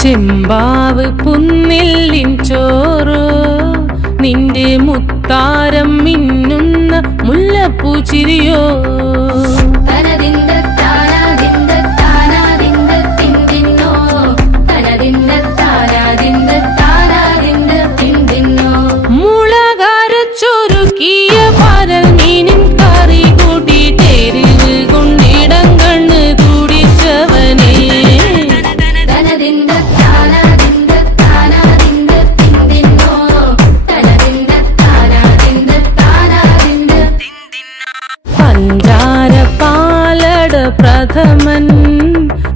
ചെമ്പാവ് പുന്നെല്ലിൻ ചോറോ നിന്റെ മുത്താരം മിന്നുന്ന മുല്ലപ്പൂച്ചിരിയോ മുളകരച്ചൊരുക്കിയ പരൽ മീനിൻ കറി കൂട്ടിട്ടെരിവ് കൊണ്ടിടം കണ്ണ് തുടിച്ചവനേ പഞ്ചാര പാലട പ്രഥമൻ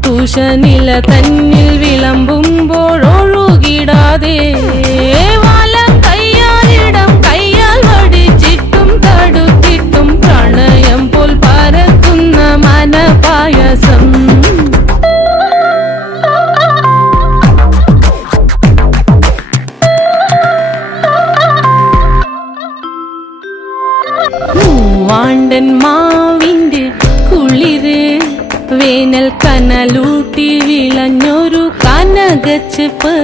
തുഷനില തന്നിൽ വിളമ്പുമ്പോഴൊഴുകിടാതെ വലം കയ്യാലിടം കയ്യാൽ വടിച്ചിട്ടും തടുത്തിട്ടും പ്രണയം പോൽ പരക്കുന്ന മനപായസം മൂവാണ്ടൻ മാവിന്റെ കുളിര് വേനൽ കനലൂട്ടി വിളഞ്ഞൊരു കനകച്ചെപ്പ്